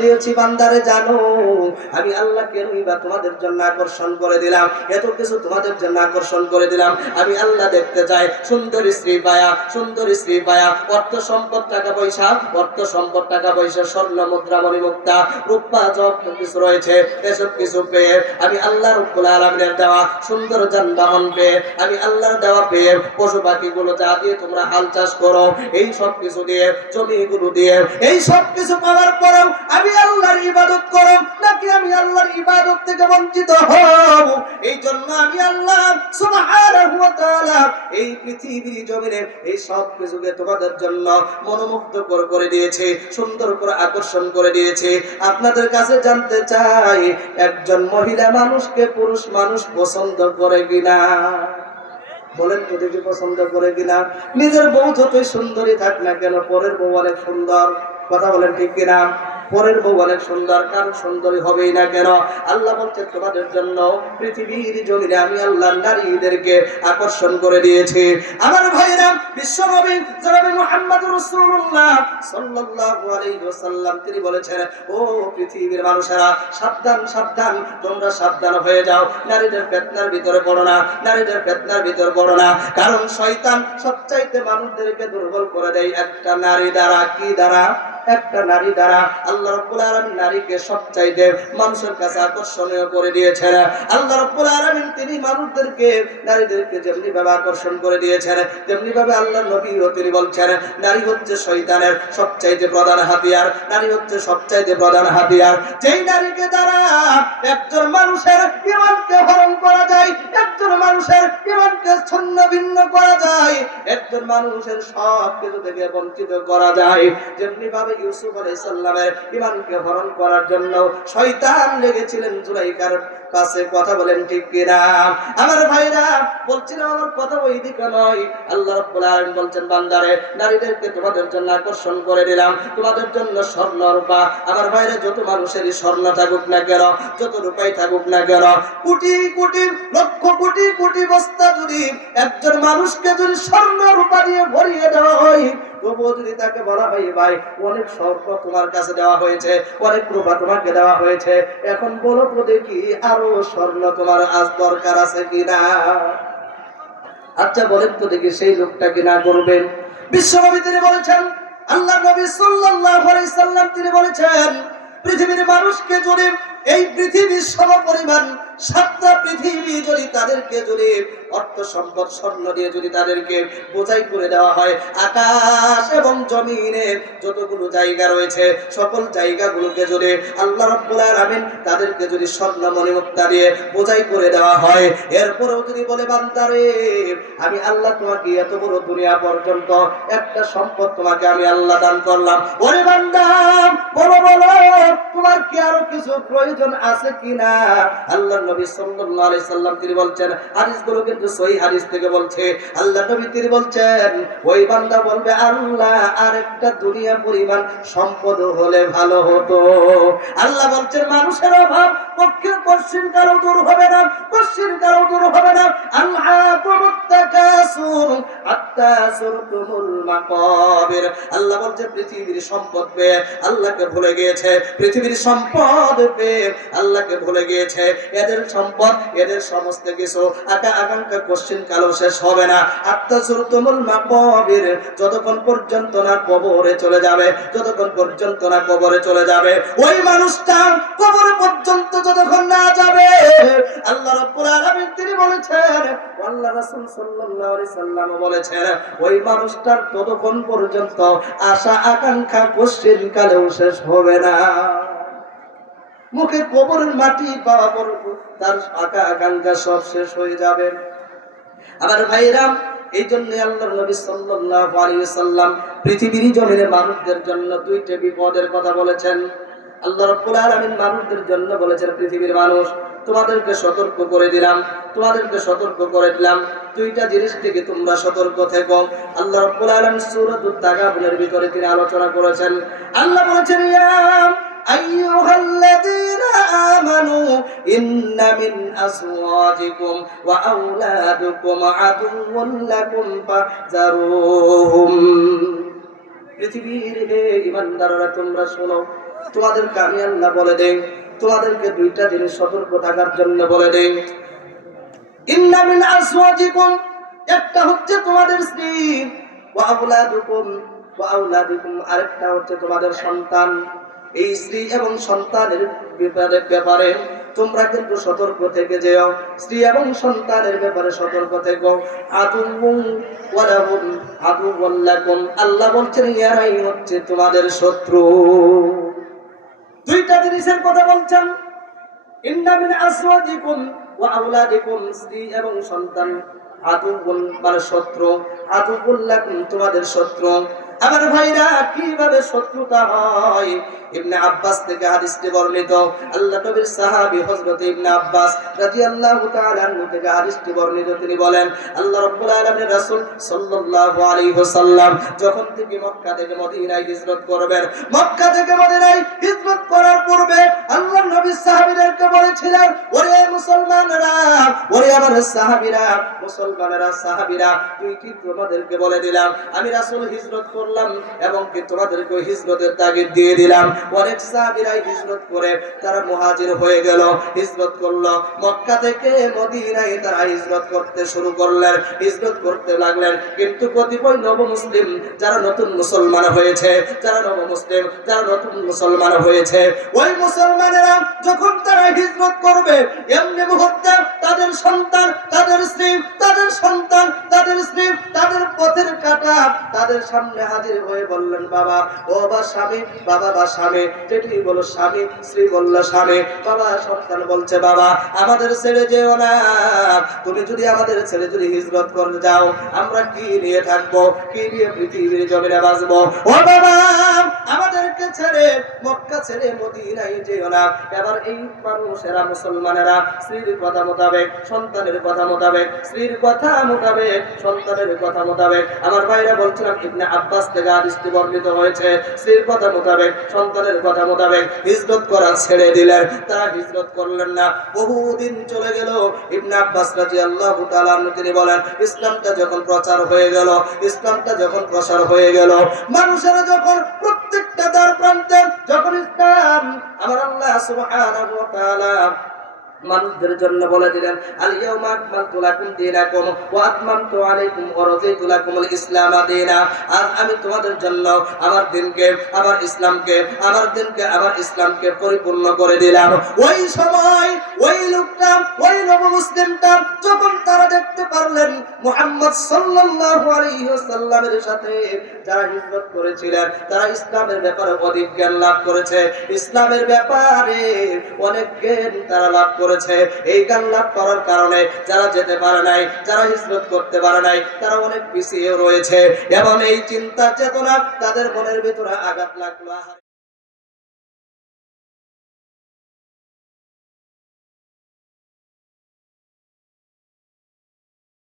দিয়েছি বান্দারে জানো আমি আল্লাহ কেনই বা তোমাদের জন্য আকর্ষণ করে দিলাম, এত কিছু তোমাদের জন্য আকর্ষণ করে দিলাম। আমি আল্লাহ দেখতে চাই সুন্দর স্ত্রী পায়া অর্থ সম্পদ টাকা পয়সা স্বর্ণ মুদ্রা মণিমুক্তা রূপা যত কিছু রয়েছে এসব কিছু পেয়ে আমি আল্লাহ রাব্বুল আলামিনের দেওয়া সুন্দর যানবাহন পেয়ে আমি আল্লাহর দেওয়া পেয়ে পশু পাখিগুলো যা দিয়ে তোমরা হাল চাষ করো এই সব কিছু দিয়ে জমিগুলো দিয়ে এই সব কিছু পাওয়ার পরেও আমি আল্লাহর ইবাদত করব নাকি আমি আল্লাহর ইবাদত থেকে বঞ্চিত হব? এই জন্য আমি আল্লাহ সুবহানাহু ওয়া তাআলা এই পৃথিবীর জমিনে এই সব কিছুকে তোমাদের জন্য মনোমুগ্ধকর করে দিয়েছে, সুন্দর করে আকর্ষণ করে দিয়েছে। আপনাদের কাছে জানতে চাই একজন মহিলা মানুষকে পুরুষ মানুষ পছন্দ করে কিনা? বলেন তো দেখি পছন্দ করে কিনা? নিজের বউ যতই সুন্দরী থাক না কেন পরের বউ অনেক সুন্দর, কথা বলেন ঠিক কিনা? পরের বউ অনেক সুন্দর, কারণ সুন্দরী হবেই না কেন? আল্লাহ বলছে তোমাদের জন্য পৃথিবীর জমিনে আমি আল্লাহ নারীদেরকে আকর্ষণ করে দিয়েছি। আমার ভাইরা, বিশ্বনবী জনাবে মুহাম্মদুর রাসূলুল্লাহ সাল্লাল্লাহু আলাইহি ওয়াসাল্লাম তিনি বলেছেন, ও পৃথিবীর মানুষেরা সাবধান সাবধান, তোমরা সাবধান হয়ে যাও, নারীদের ফিতনার ভিতরে পড়ো না, নারীদের ফিতনার ভিতরে পড়ো না। কারণ শয়তান সবচাইতে মানুষদেরকে দুর্বল করে দেয় একটা নারী দ্বারা। কি দ্বারা? একটা নারী দ্বারা। আল্লাহ রাব্বুল আলামিন নারীকে সবচাইতে মানুষের কাছে আকর্ষণীয় করে দিয়েছেন। আল্লাহ রাব্বুল আলামিন তিনি মানুষদেরকে নারীদেরকে যেমনি ভাবে আকর্ষণ করে দিয়েছেন তেমনি ভাবে আল্লাহর নবীও তিনি বলছেন নারী হচ্ছে শয়তানের সবচাইতে প্রধান হাতিয়ার, নারী হচ্ছে সবচাইতে প্রধান হাতিয়ার। যেই নারীকে দ্বারা একজন মানুষের ঈমানকে হরণ করা যায়, একজন মানুষের ঈমানকে ছিন্ন ভিন্ন করা যায়, একজন মানুষের সব কিছু থেকে বঞ্চিত করা যায়, যেমনি ভাবে ইউসুফ আলাইহিস সালামের ঈমানকে হরণ করার জন্য শয়তান লেগেছিলেন জুলাইখার কাছে। কথা বলেন ঠিক কিনা? আমার ভাইরা বলছিলাম আমার কথা ওই দিকে নয়। আল্লাহ রাব্বুল আলামিন বলছেন বান্দারে নারীদেরকে তোমাদের জন্য আকর্ষণ করে দিলাম, তোমাদের জন্য স্বর্ণ রূপা। আমার ভাইরা যত মানুষেরই স্বর্ণ থাকুক না কেন, যত রূপাই থাকুক না কেন, কোটি কোটি লক্ষ কোটি কোটি বস্তা যদি একজন মানুষকে যদি স্বর্ণ রূপা দিয়ে ভরিয়ে দেওয়া হয়, তবুও যদি তাকে বলা হয় ভাই অনেক স্বর্ণ তোমার কাছে দেওয়া হয়েছে, অনেক রূপা তোমাকে দেওয়া হয়েছে, এখন বলো তো দেখি আরো স্বর্ণ তোমার আজ দরকার আছে কিনা? আচ্ছা বলেন তো দেখি সেই লোকটা কিনা করবেন? বিশ্বনবী তিনি বলেছেন, আল্লাহ নবী সাল্লাল্লাহু আলাইহি সাল্লাম তিনি বলেছেন পৃথিবীর মানুষকে যদি এই পৃথিবীর সমপরিমাণ সাতটা পৃথিবী যদি তাদেরকে যদি অর্থ সম্পদ স্বর্ণ দিয়ে যদি তাদেরকে বোঝাই করে দেওয়া হয়, আকাশ এবং জমিনে যতগুলো জায়গা রয়েছে সকল জায়গাগুলোকে যদি আল্লাহ রাব্বুল আলামিন তাদেরকে যদি স্বর্ণ মণিমুক্তা দিয়ে বোঝাই করে দেওয়া হয়, এরপরেও যদি বলে বান্দারে আমি আল্লাহ তোমাকে এত বড় দুনিয়া পর্যন্ত একটা সম্পদ তোমাকে আমি আল্লাহ দান করলাম, ওরে বান্দা বলো বলো তোমার কি আরো কিছু প্রয়োজন আছে কিনা? আল্লাহ নবী সাল্লাল্লাহু আলাইহি সাল্লাম তিনি বলছেন, হাদিসগুলো কিন্তু সহিহ হাদিস থেকে বলছে, আল্লাহ নবী তিনি বলছেন ওই বান্দা বলবে আল্লাহ আরেকটা দুনিয়া পরিমাণ সম্পদ হলে ভালো হতো। আল্লাহ বলছেন মানুষের অভাব পক্ষের পশ্চিম কারো দূর হবে না, পশ্চিম কারো দূর হবে না। আল্লাহুমুত তাকাসুর হাত্তা যুরতুমুল মাকাবির। আল্লাহ বলছে পৃথিবীর সম্পদ পেয়ে আল্লাহকে ভুলে গিয়েছে, পৃথিবীর সম্পদ পেয়ে আল্লাহকে ভুলে গিয়েছে। এদের সম্পদ এদের সমস্ত কিছু আকাঙ্ক্ষা কোশ্চিন কালো শেষ হবে না। হাত্তা যুরতুমুল মাকাবির, যতক্ষণ পর্যন্ত না কবরে চলে যাবে, যতক্ষণ পর্যন্ত না কবরে চলে যাবে, ওই মানুষটা কবর পর্যন্ত যতক্ষণ না যাবে আল্লাহ রাব্বুল আলামিন তিনি বলেছেন, আল্লাহ রাসূল সাল্লাল্লাহু আলাইহি সাল্লাম বলেছেন ওই মানুষটার ততক্ষণ পর্যন্ত আশা আকাঙ্ক্ষা কোশ্চিন কালেও শেষ হবে না। মুখে কবরের মাটি পাওয়া পর্যন্ত তার আকাঙ্ক্ষা সব শেষ হয়ে যাবে। আমার ভাইরা এই জন্য আল্লাহর নবী সাল্লাল্লাহু আলাইহি ওয়াসাল্লাম পৃথিবীর জমিনে মানুষদের জন্য দুইটা বিপদের কথা বলেছেন। আল্লাহ রাব্বুল আলামিন মানুষদের জন্য বলেছেন পৃথিবীর মানুষ তোমাদেরকে সতর্ক করে দিলাম, তোমাদেরকে সতর্ক করে দিলাম দুইটা জিনিস থেকে তোমরা সতর্ক থেকো। আল্লাহ রাব্বুল আলামিন সূরাতুত তাগাবুনের ভিতরে তিনি আলোচনা করেছেন। আল্লাহ বলেছেন ইয়া আইয়ুহাল্লাযীনা আমানু ইন্না মিন আসওয়াজিকুম ওয়া আওলাদিকুম আদুওয়ান লাকুম ফাহযারুহুম। পৃথিবীর হে ঈমানদাররা তোমরা শোনো, তোমাদেরকে আমি আল্লাহ বলে দেই, তোমাদেরকে দুইটা জিনিস সতর্ক থাকার জন্য বলে দেই। ইন্না মিন আসওয়াজিকুম, একটা হচ্ছে তোমাদের স্ত্রী, ওয়া আওলাদুকুম ওয়া আওলাদিকুম, আরেকটা হচ্ছে তোমাদের সন্তান। এই স্ত্রী এবং সন্তানের ব্যাপারে তোমরা কিন্তু সতর্ক থেকে যেও। স্ত্রী এবং সন্তানের ব্যাপারে সতর্ক থেকো। আদুউম ওয়া লাহুম আদুউল লাকুম, আল্লাহ বলছেন ইয়ারাই হচ্ছে তোমাদের শত্রু। দুইটা জিনিসের কথা বলছেন। ইন্না মিন আসওয়াজিকুম ওয়া আওলাদিকুম, স্ত্রী এবং সন্তান, আদুউন মানে শত্রু, আদুউল লাকুম তোমাদের শত্রু। আমার ভাইরা, কিভাবে শত্রুতা হয়? ইবনে আব্বাস থেকে হাদিসটি বর্ণিত। আল্লাহ নবীর সাহাবী হযরত ইবনে আব্বাস রাদিয়াল্লাহু তাআলা আনহু থেকে হাদিসটি বর্ণিত। তিনি বলেন, আল্লাহ রাব্বুল আলামিনের রাসূল সাল্লাল্লাহু আলাইহি ওয়াসাল্লাম যখন থেকে মক্কা থেকে মদিনায় হিজরত করবেন, মক্কা থেকে মদিনায় হিজরত করার পূর্বে আল্লাহ নবী সাহাবীদেরকে বলেছিলেন, ওরে মুসলমানেরা, ওরে আমার সাহাবীরা, মুসলমানেরা, সাহাবীরা, তুই কি তোমাদেরকে বলে দিলাম আমি রাসূল হিজরত করলাম এবং কি তোমাদেরকে হিজরতের তাগিদ দিয়ে দিলাম। অনেক সাহাবীরা হিজরত করে তারা মুহাজির হয়ে গেল, হিজরত করলো, মক্কা থেকে মদিনায় তারা হিজরত করতে শুরু করলেন, হিজরত করতে লাগলেন। কিন্তু কতিপয় নবমুসলিম যারা নতুন মুসলমান হয়েছে, যারা নবমুসলিম, যারা নতুন মুসলমান হয়েছে, ওই মুসলমানেরা যখন তারা হিজরত করবে, এমনি মুহূর্তে তাদের সন্তান, তাদের স্ত্রী, তাদের সন্তান, তাদের স্ত্রী, তাদের পথের কাঁটা তাদের সামনে হাজির হয়ে বললেন, বাবা, ও বা স্বামী, বাবা বা স্বামী, যেটি বলো স্বামী, স্ত্রী বলল স্বামী, বাবা, সন্তান বলছে বাবা, আমাদের ছেড়ে যেও না, তুমি যদি আমাদের ছেড়ে যদি হিজরত করে যাও, আমরা কি নিয়ে থাকবো, কি নিয়ে পৃথিবীর জমিনে বাঁচবো? ও বাবা, আমাদেরকে ছেড়ে মক্কা ছেড়ে মদিনায় যেও না। এবার এই মানুষেরা, মুসলমানেরা স্ত্রীর কথা মোতাবেক, সন্তানের কথা মোতাবেক, স্ত্রীর কথা মোতাবেক, সন্তানের কথা মোতাবেক, আমার ভাইরা বলছিলাম ইবনে আব্বাস থেকে হাদিসটি বর্ণিত হয়েছে, স্ত্রীর কথা মোতাবেক, সন্তানের কথা মোতাবেক হিজরত করা ছেড়ে দিলেন। তারা হিজরত করলেন না। বহুদিন চলে গেল। ইবনে আব্বাস রাদিয়াল্লাহু তাআলা আনহু তিনি বলেন, ইসলামটা যখন প্রচার হয়ে গেল, ইসলামটা যখন প্রসার হয়ে গেল, মানুষেরা যখন প্রত্যেকটা দ্বার প্রান্তে যখন ইসলাম, আমার আল্লাহ সুবহানাহু ওয়া তাআলা মানুষদের জন্য বলে দিলেন, আল ইয়াউমা আকমালতু লাকুম দীনাকুম ওয়া আতমামতু আলাইকুম ওয়া রাদিতু লাকুমুল ইসলাম দীনা। আজ আমি তোমাদের জন্য আমার দিনকে, আমার ইসলামকে, আমার দিনকে, আমার ইসলামকে পরিপূর্ণ করে দিলাম। ওই সময় ওই লোকটা, ওই নবমুসলিমটা যখন তারা দেখতে পারলেন মুহাম্মদ সাল্লাল্লাহু আলাইহি ওয়াসাল্লামের সাথে যারা হিজরত করেছিলেন, তারা ইসলামের ব্যাপারে অধিক জ্ঞান লাভ করেছে, ইসলামের ব্যাপারে অনেক জ্ঞান তারা লাভ করেছে। এই জ্ঞান লাভ করার কারণে যারা যেতে পারে নাই, যারা হিজরত করতে পারে নাই, তারা অনেক পিছিয়ে রয়েছে এবং এই চিন্তা চেতনা তাদের মনের ভিতরে আঘাত লাগলো।